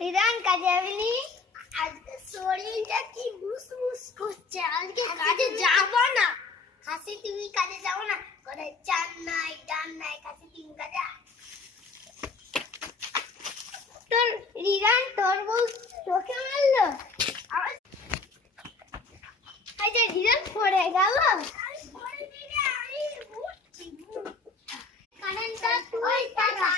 রিদান কাজে যাবি? আজকে শরীরটা কি মুসমুস করছে, আজকে কাজে যাব না। হাসি তুমি কাজে যাও না, করে চান নাই ডান নাই, কাজে তুমি কাজে। তোর রিদান তোর বউ তোকে মারলো? এই যে রিদান পড়ে গেল। কারেন্টটা তুই টাকা